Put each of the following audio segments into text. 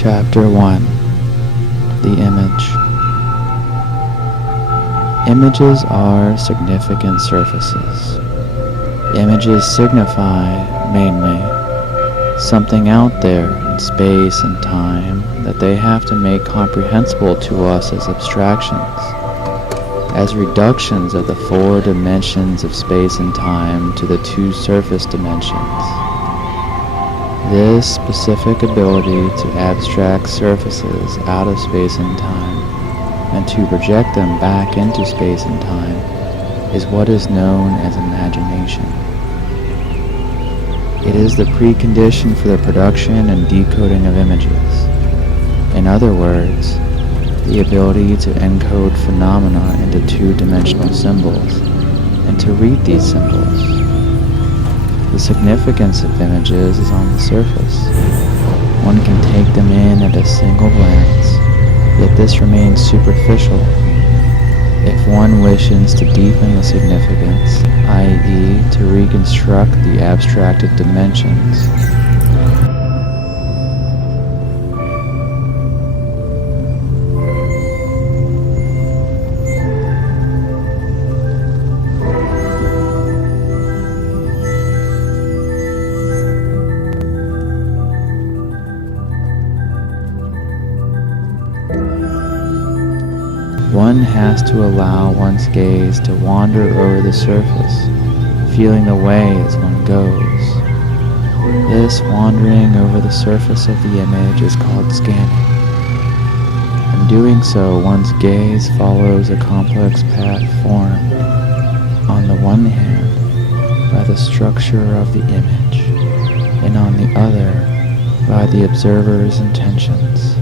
Chapter 1. The Image. Images are significant surfaces. Images signify, mainly, something out there in space and time that they have to make comprehensible to us as abstractions, as reductions of the 4 dimensions of space and time to the 2 surface dimensions. This specific ability to abstract surfaces out of space and time and to project them back into space and time is what is known as imagination. It is the precondition for the production and decoding of images. In other words, the ability to encode phenomena into 2-dimensional symbols and to read these symbols. The significance of images is on the surface. One can take them in at a single glance, yet this remains superficial. If one wishes to deepen the significance, i.e., to reconstruct the abstracted dimensions, one has to allow one's gaze to wander over the surface, feeling the way as one goes. This wandering over the surface of the image is called scanning. In doing so, one's gaze follows a complex path formed, on the one hand, by the structure of the image, and on the other, by the observer's intentions.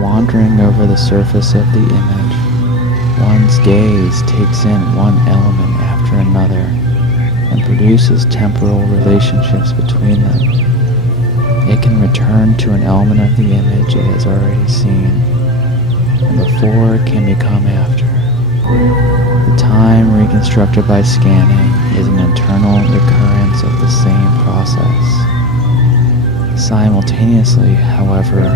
Wandering over the surface of the image, one's gaze takes in one element after another and produces temporal relationships between them. It can return to an element of the image it has already seen, and before it can become after. The time reconstructed by scanning is an internal recurrence of the same process. Simultaneously, however,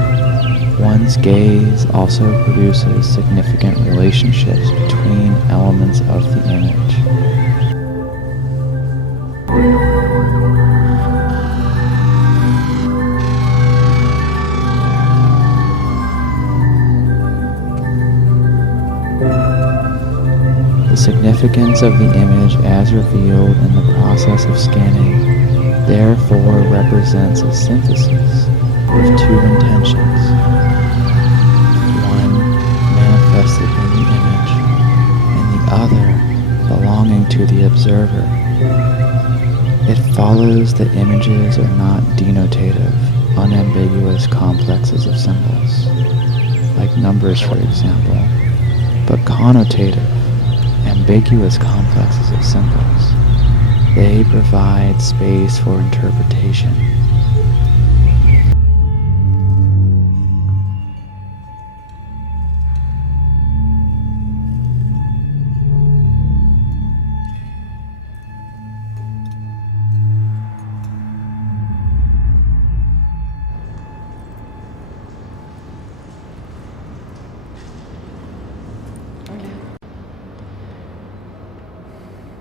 one's gaze also produces significant relationships between elements of the image. The significance of the image as revealed in the process of scanning therefore represents a synthesis of 2 intentions. Manifested in the image, and the other belonging to the observer. It follows that images are not denotative, unambiguous complexes of symbols, like numbers for example, but connotative, ambiguous complexes of symbols. They provide space for interpretation.